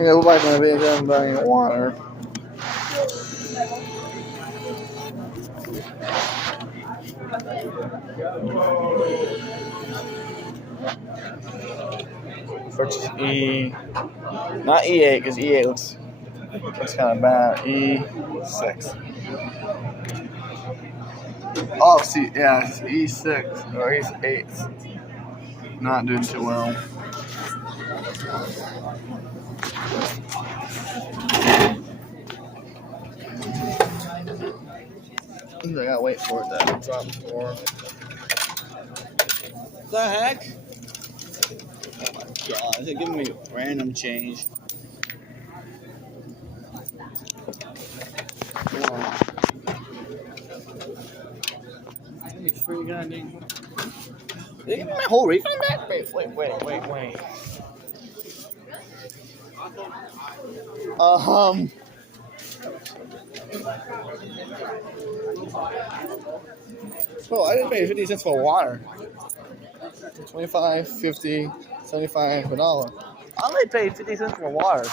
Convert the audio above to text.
Yeah, we'll buy my baby. I'm buying water. Purchase E, not E8 because E8 looks kind of bad. E6. Oh, see, yeah, it's E6 or E8. Not doing too well. I gotta wait for it to drop more. What the heck? Oh my god, is it giving me random change? It's free goddamn. Did they give me my whole refund back? Wait. So I didn't pay 50 cents for water. 25, 50, 75, $1. I only paid 50 cents for water.